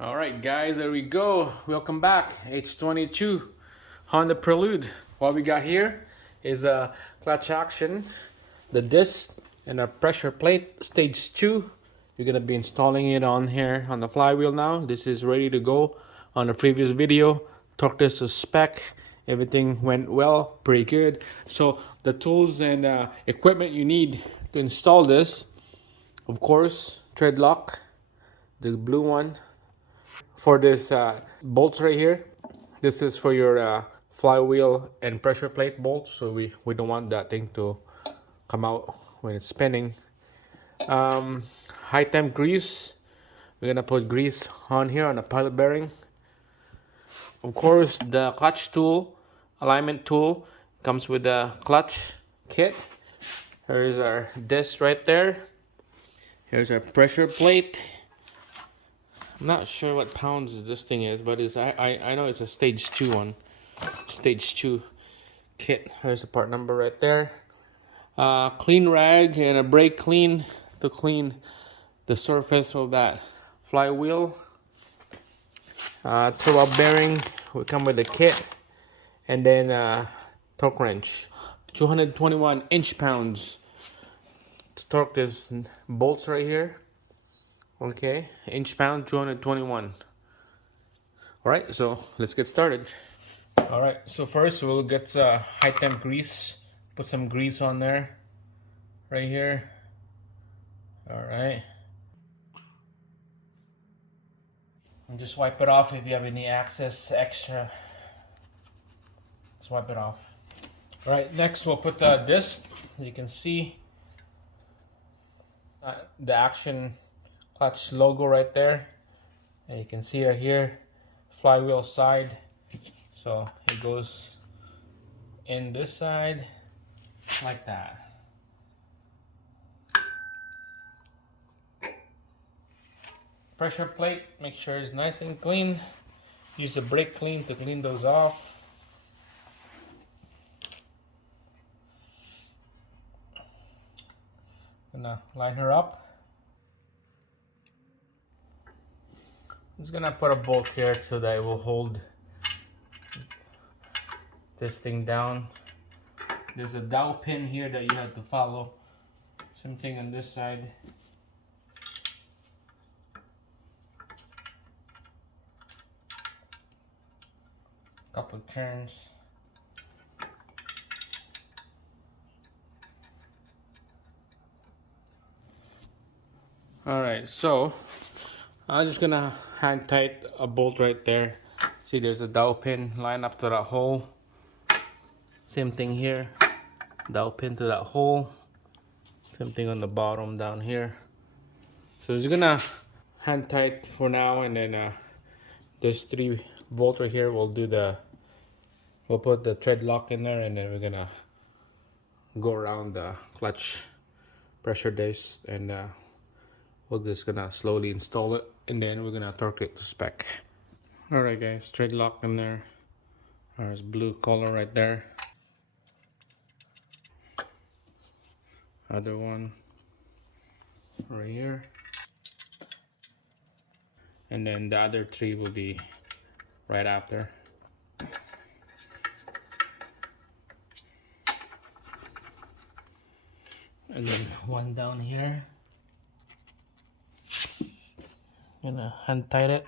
All right, guys, there we go. Welcome back. H22 Honda Prelude. What we got here is a clutch action, the disc, and a pressure plate, stage 2. You're gonna be installing it on here on the flywheel now. This is ready to go. On the previous video, torqued this to spec. Everything went well, pretty good. So the tools and equipment you need to install this, of course, tread lock, the blue one. For this bolts right here, this is for your flywheel and pressure plate bolts, so we don't want that thing to come out when it's spinning. High temp grease, we're gonna put grease on here on the pilot bearing. Of course, the clutch tool, alignment tool, comes with the clutch kit. Here's our disc right there. Here's our pressure plate. I'm not sure what pounds this thing is, but I know it's a stage 2 one. Stage 2 kit. Here's the part number right there. Clean rag and a brake clean to clean the surface of that flywheel. Turbo bearing will come with the kit. And then torque wrench. 221 inch-pounds to torque this bolts right here. Okay, inch-pound, 221. All right, so let's get started. All right, so first we'll get high temp grease. Put some grease on there, right here. All right. And just wipe it off if you have any excess extra. Just wipe it off. All right, next we'll put the disc. You can see the action clutch logo right there, and you can see right here, flywheel side. So it goes in this side like that. Pressure plate, make sure it's nice and clean. Use the brake clean to clean those off. Gonna line her up. I'm just gonna put a bolt here so that it will hold this thing down. There's a dowel pin here that you have to follow. Same thing on this side. Couple turns. All right, so I'm just gonna hand tight a bolt right there. See, there's a dowel pin line up to that hole. Same thing here, dowel pin to that hole. Same thing on the bottom down here. So just gonna hand tight for now, and then there's 3 bolts right here. We'll put the tread lock in there, and then we're gonna go around the clutch pressure disc, and we're just gonna slowly install it, and then we're gonna torque it to spec. All right, guys, tread lock in there. There's blue color right there. Other one right here, and then the other 3 will be right after. And then one down here. Gonna hand tight it.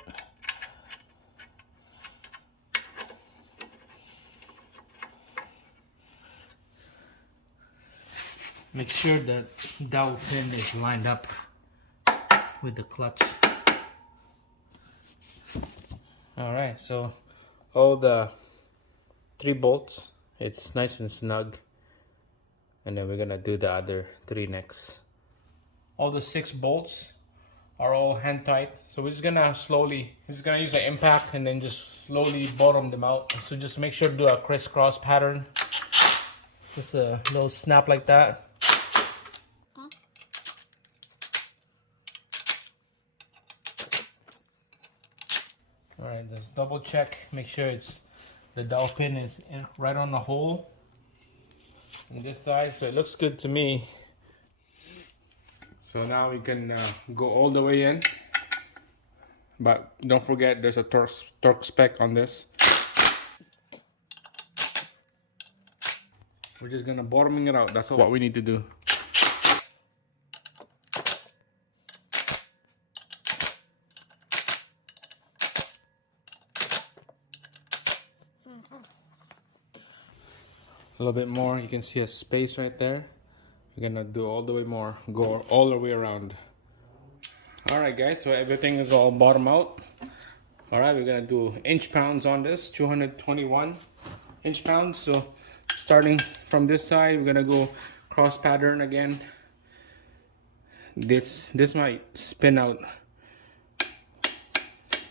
Make sure that dowel pin is lined up with the clutch. All right, so all the 3 bolts, it's nice and snug, and then we're gonna do the other 3 next. All the 6 bolts are all hand tight, so we're just gonna use the impact and then just slowly bottom them out. So just make sure to do a crisscross pattern, just a little snap like that. All right, just double check, make sure the dowel pin is right on the hole on this side, so it looks good to me. So now we can go all the way in. but don't forget there's a torque spec on this. We're just gonna bottoming it out. That's all what we need to do. A little bit more. You can see a space right there. We're gonna do all the way more. Go all the way around. Alright guys, so everything is all bottom out. Alright, we're gonna do inch pounds on this. 221 inch pounds. So starting from this side, we're gonna go cross pattern again. This might spin out.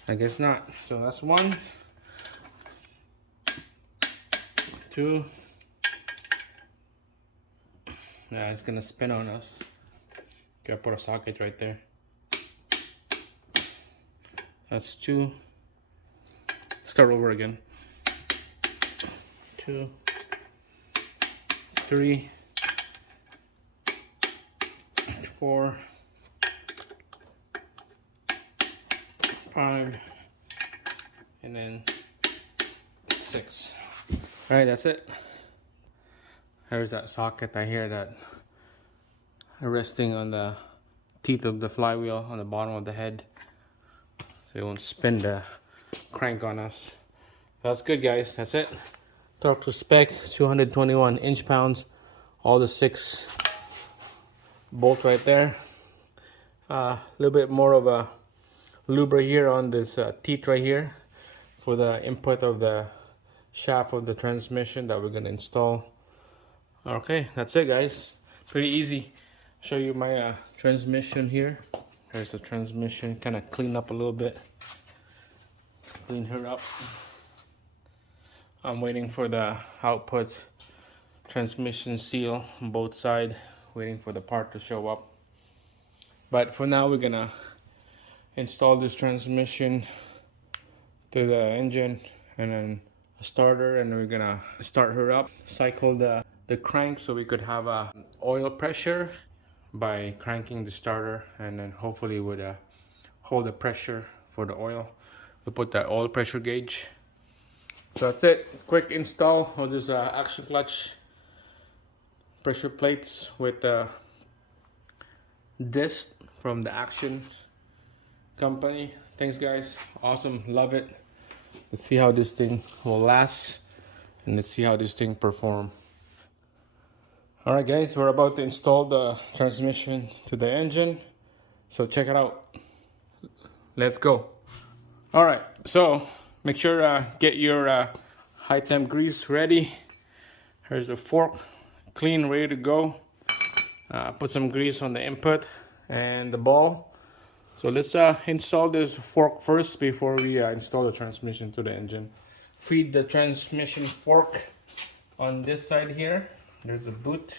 I guess not. So that's 1, 2. Yeah, it's gonna spin on us. Gotta put a socket right there. That's 2. Start over again. 2, 3, 4, 5, and then 6. All right, that's it. There's that socket. I hear that resting on the teeth of the flywheel on the bottom of the head, so it won't spin the crank on us. That's good, guys. That's it. Torque to spec, 221 inch pounds. All the 6 bolts right there. A little bit more of a lubber here on this teeth right here for the input of the shaft of the transmission that we're going to install. Okay, that's it, guys. Pretty easy. Show you my transmission here. There's the transmission. Kind of clean up a little bit. Clean her up. I'm waiting for the output transmission seal on both sides. Waiting for the part to show up. But for now, we're gonna install this transmission to the engine and then a starter, and we're gonna start her up. Cycle the crank so we could have a oil pressure by cranking the starter, and then hopefully would hold the pressure for the oil. We'll put that oil pressure gauge. So that's it. Quick install of this action clutch pressure plates with disc from the Action company. Thanks, guys. Awesome. Love it. Let's see how this thing will last, and let's see how this thing perform. All right, guys, we're about to install the transmission to the engine, so check it out. Let's go. All right, so make sure get your high temp grease ready. Here's the fork, clean, ready to go. Put some grease on the input and the ball. So let's install this fork first before we install the transmission to the engine. Feed the transmission fork on this side here. There's a boot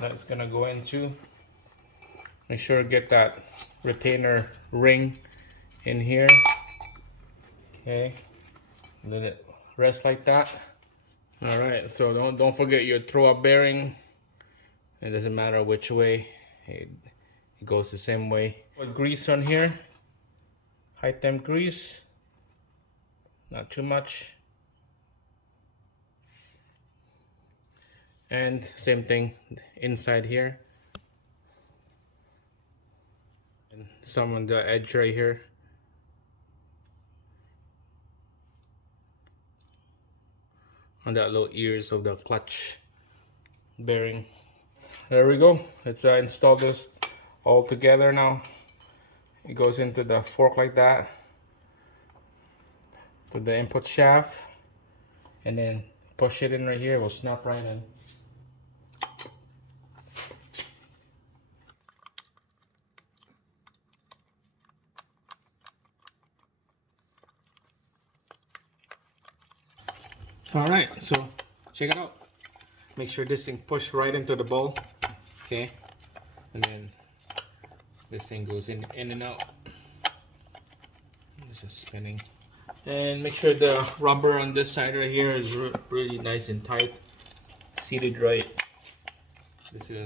that's gonna go into. Make sure to get that retainer ring in here. Okay, let it rest like that. All right, so don't forget your throw-up bearing. It doesn't matter which way, it goes the same way. Put grease on here, high temp grease, not too much. And same thing inside here, and some on the edge right here. On that little ears of the clutch bearing. There we go. Let's install this all together now. It goes into the fork like that, to the input shaft, and then push it in right here. It will snap right in. All right, so check it out. Make sure this thing pushes right into the bowl, okay? And then this thing goes in and out. It's just spinning. And make sure the rubber on this side right here is really nice and tight, seated right.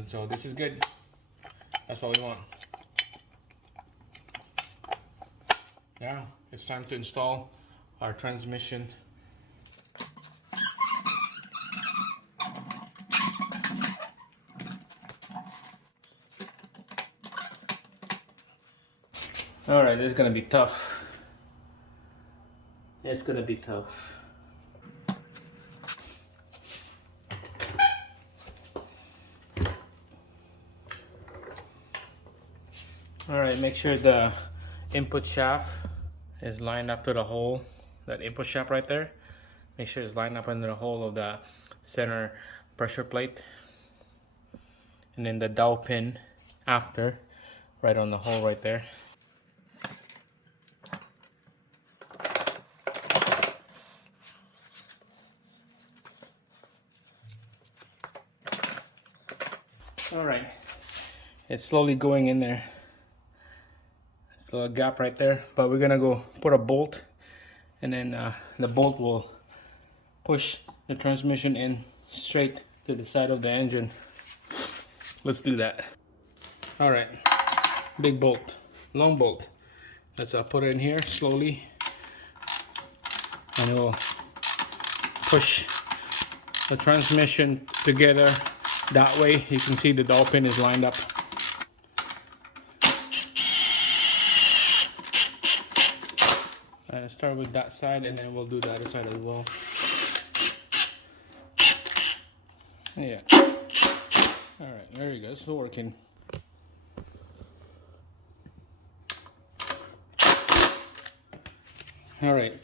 So this is good. That's what we want. yeah, it's time to install our transmission. All right, this is gonna be tough. It's gonna be tough. All right, make sure the input shaft is lined up to the hole. That input shaft right there, make sure it's lined up under the hole of the center pressure plate. And then the dowel pin after, right on the hole right there. All right, it's slowly going in there. It's a little gap right there, but we're gonna go put a bolt, and then the bolt will push the transmission in straight to the side of the engine. Let's do that. All right, big bolt, long bolt. Let's put it in here slowly, and it will push the transmission together. That way you can see the dowel pin is lined up. Start with that side, and then we'll do the other side as well. Yeah. All right, there you go. It's still working. All right,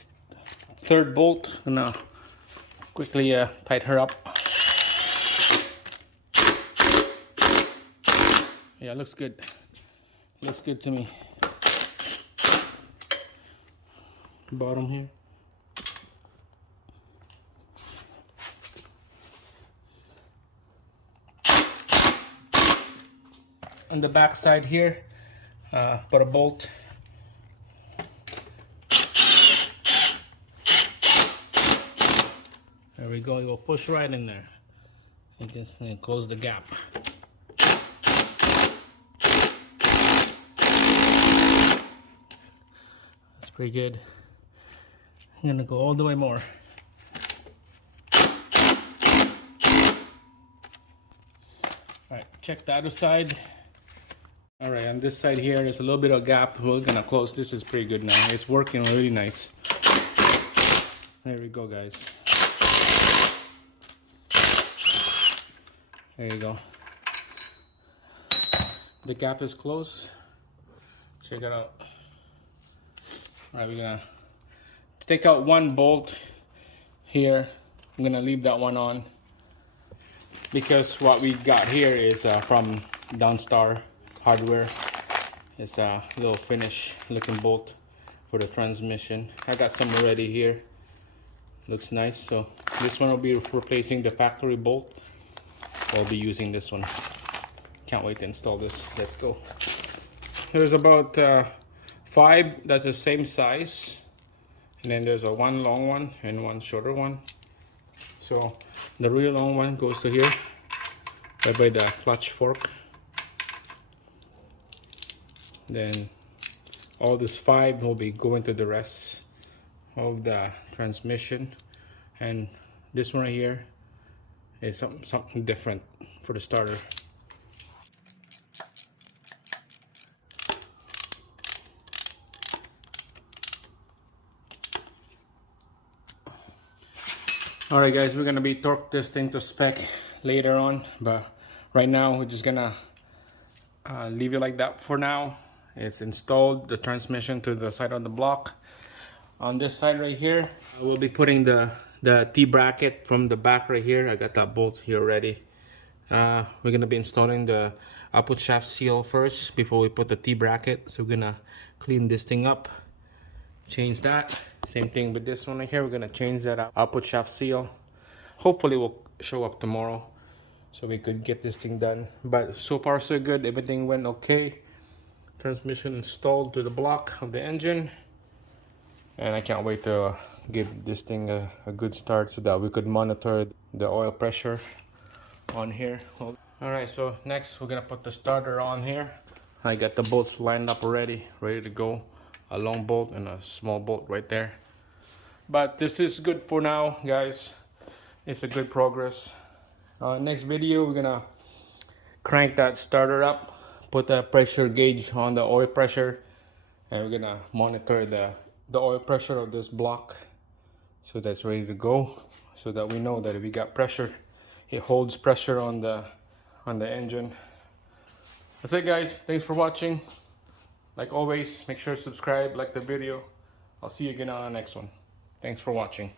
third bolt. I'm gonna quickly tighten her up. Yeah, looks good. Looks good to me. Bottom here. On the back side here, put a bolt. There we go. It will push right in there. And just close the gap. That's pretty good. I'm gonna go all the way more. Alright, check the other side. Alright, on this side here, there's a little bit of gap. We're gonna close. This is pretty good now. It's working really nice. There we go, guys. There you go. The gap is closed. Check it out. Alright, we're gonna take out one bolt here. I'm gonna leave that one on because what we got here is from Downstar Hardware. It's a little finish looking bolt for the transmission. I got some already here. Looks nice. So this one will be replacing the factory bolt. I'll be using this one. Can't wait to install this. Let's go. There's about 5 that's the same size. And then there's a one long one and one shorter one. So the real long one goes to here, right by the clutch fork. Then all this 5 will be going to the rest of the transmission. And this one right here is something different for the starter. Alright guys, we're gonna be torque this thing to spec later on, but right now we're just gonna leave it like that for now. It's installed, the transmission to the side of the block. On this side right here, we'll be putting the T-bracket from the back right here. I got that bolt here ready. We're gonna be installing the output shaft seal first before we put the T-bracket. So we're gonna clean this thing up, change that. Same thing with this one right here. We're gonna change that output shaft seal. Hopefully it will show up tomorrow so we could get this thing done. But so far so good. Everything went okay. Transmission installed to the block of the engine, and I can't wait to give this thing a good start so that we could monitor the oil pressure on here. All right, so next we're gonna put the starter on here. I got the bolts lined up already, ready to go. a long bolt and a small bolt right there. But this is good for now, guys. It's a good progress. Next video, we're gonna crank that starter up, put the pressure gauge on the oil pressure, and we're gonna monitor the oil pressure of this block so that's ready to go, so that we know that if we got pressure, it holds pressure on the engine. That's it, guys. Thanks for watching. Like always, make sure to subscribe, like the video. I'll see you again on the next one. Thanks for watching.